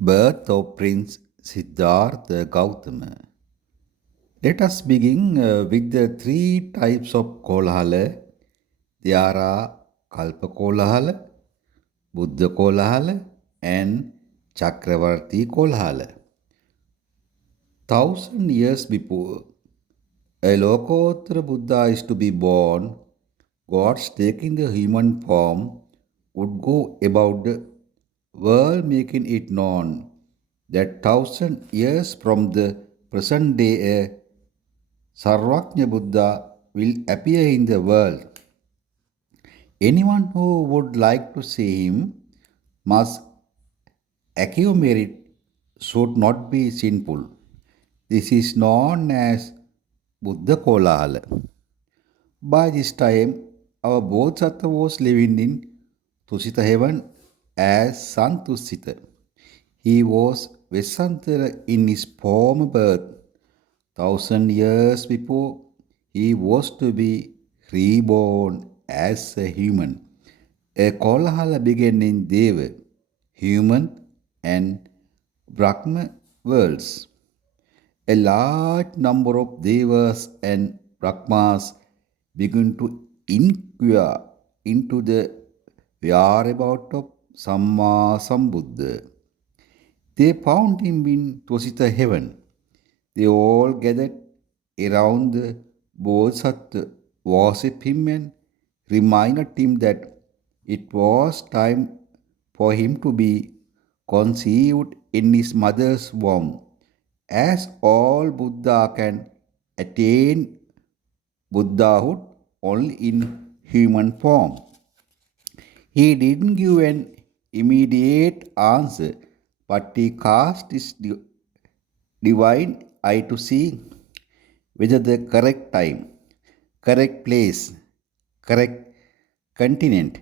Birth of Prince Siddhartha Gautama. Let us begin with the three types of kolahala. There are Kalpa kolahala, Buddha kolahala, and Chakravarti kolahala. 1,000 years before a Lokottara Buddha is to be born, gods taking the human form would go about the world making it known that 1,000 years from the present day a Sarvajna Buddha will appear in the world. Anyone who would like to see him must accumulate should not be sinful. This is known as Buddha Kolahala. By this time, our Bodhisattva was living in Tusita heaven as Son Tusita. He was Vesantara in his former birth. 1,000 years before, he was to be reborn as a human. A Kolahala began in Deva, human, and Brahma worlds. A large number of Devas and Brahmas began to inquire into the whereabouts of Samma Sambuddha. They found him in Tosita heaven. They all gathered around the Bodhisattva, worshipped him and reminded him that it was time for him to be conceived in his mother's womb. As all Buddha can attain Buddhahood only in human form. He didn't give an immediate answer, but he cast his divine eye to see whether the correct time, correct place, correct continent,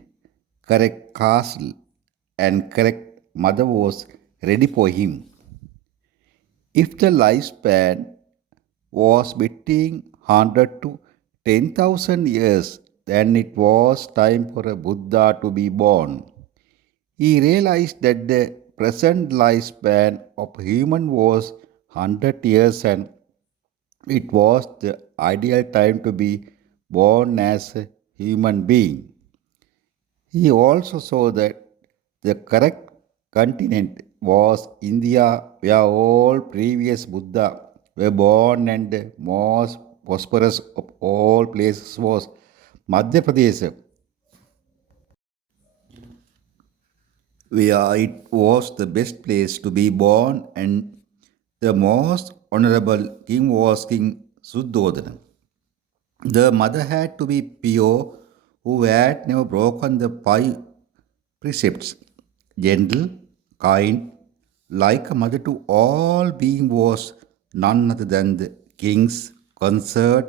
correct castle, and correct mother was ready for him. If the lifespan was between 100 to 10,000 years, then it was time for a Buddha to be born. He realized that the present lifespan of human was 100 years and it was the ideal time to be born as a human being. He also saw that the correct continent was India, where all previous Buddha were born, and the most prosperous of all places was Madhya Pradesh, where it was the best place to be born, and the most honorable king was King Suddhodana. The mother had to be pure, who had never broken the five precepts. Gentle, kind, like a mother to all being was none other than the king's consort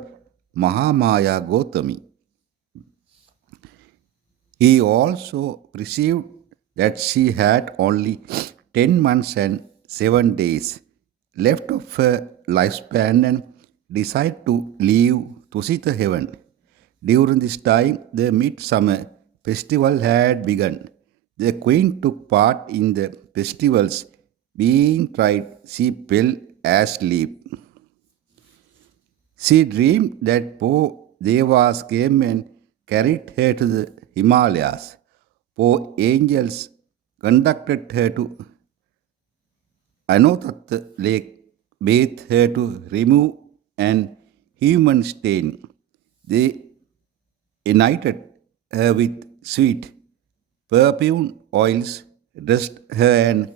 Mahamaya Gautami. He also perceived that she had only 10 months and 7 days left of her lifespan and decided to leave Tusita heaven. During this time, the midsummer festival had begun. The queen took part in the festivals. Being tried, she fell asleep. She dreamed that poor Devas came and carried her to the Himalayas. Poor angels conducted her to Anotat lake, bathed her to remove an human stain. They united her with sweet perfume oils, dressed her and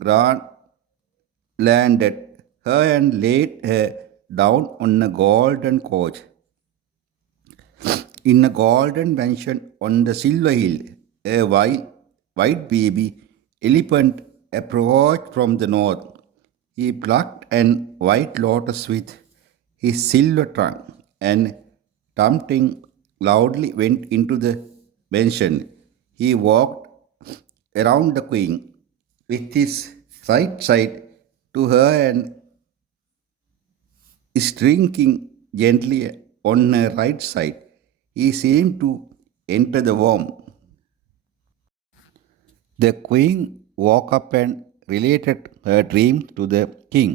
grand landed her and laid her down on a golden couch in a golden mansion on the silver hill. A white baby elephant approached from the north. He plucked an white lotus with his silver trunk and, tumbling loudly, went into the mansion. He walked around the queen with his right side to her and shrinking gently on her right side. He seemed to enter the womb. The queen woke up and related her dream to the king.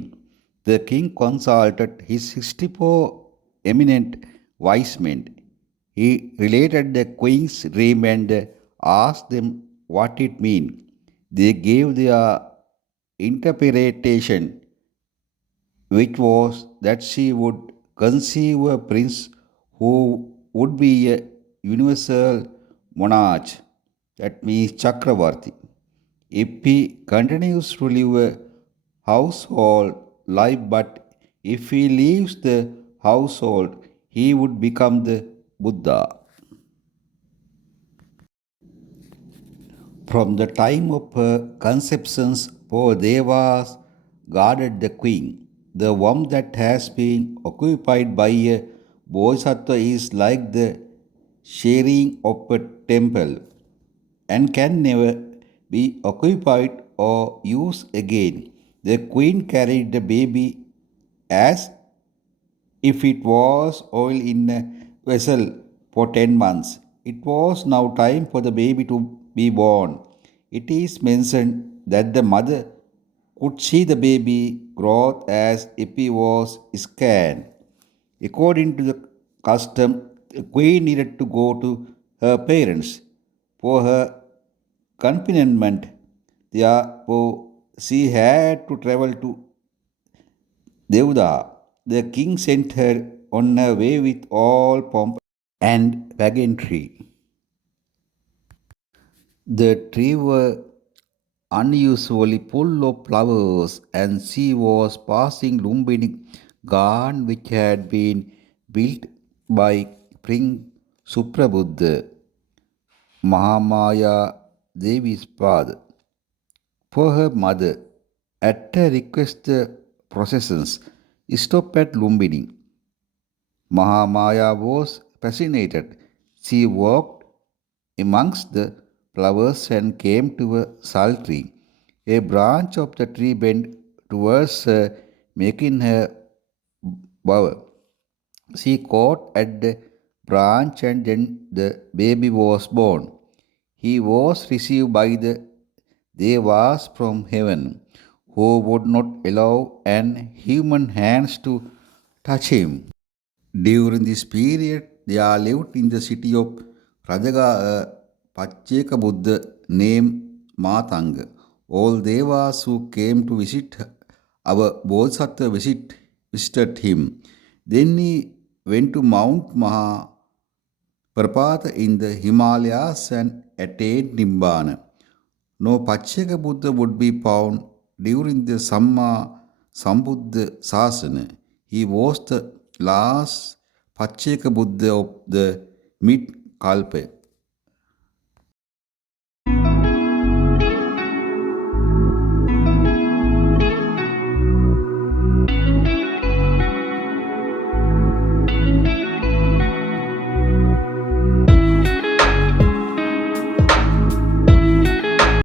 The king consulted his 64 eminent wise men. He related the queen's dream and asked them what it meant. They gave their interpretation, which was that she would conceive a prince who would be a universal monarch, that means Chakravarti. If he continues to live a household life, but if he leaves the household, he would become the Buddha. From the time of her conceptions, poor Devas guarded the queen. The womb that has been occupied by a bodhisattva is like the sharing of a temple and can never be occupied or used again. The queen carried the baby as if it was oil in a vessel for 10 months. It was now time for the baby to be born. It is mentioned that the mother could see the baby growth as if he was scanned. According to the custom, the queen needed to go to her parents for her confinement. Therefore, she had to travel to Devda. The king sent her on her way with all pomp and pageantry. The tree was unusually full of flowers, and she was passing Lumbini garden which had been built by Prince Suprabuddha, Mahamaya Devi's father, for her mother. At her request, the processions stopped at Lumbini. Mahamaya was fascinated. She walked amongst the flowers and came to a sal tree. A branch of the tree bent towards her, making her bow. She caught at the branch and then the baby was born. He was received by the Devas from heaven, who would not allow an human hands to touch him. During this period, there lived in the city of Rajaga a Pacheka Buddha named Matanga. All devas who came to visit our Bodhisattva visited him. Then he went to Mount Mahaprapata in the Himalayas and attained Nibbana. No Pacheka Buddha would be found during the Samma Sambuddha Sasana. He was the last Pacheka Buddha of the mid Kalpa.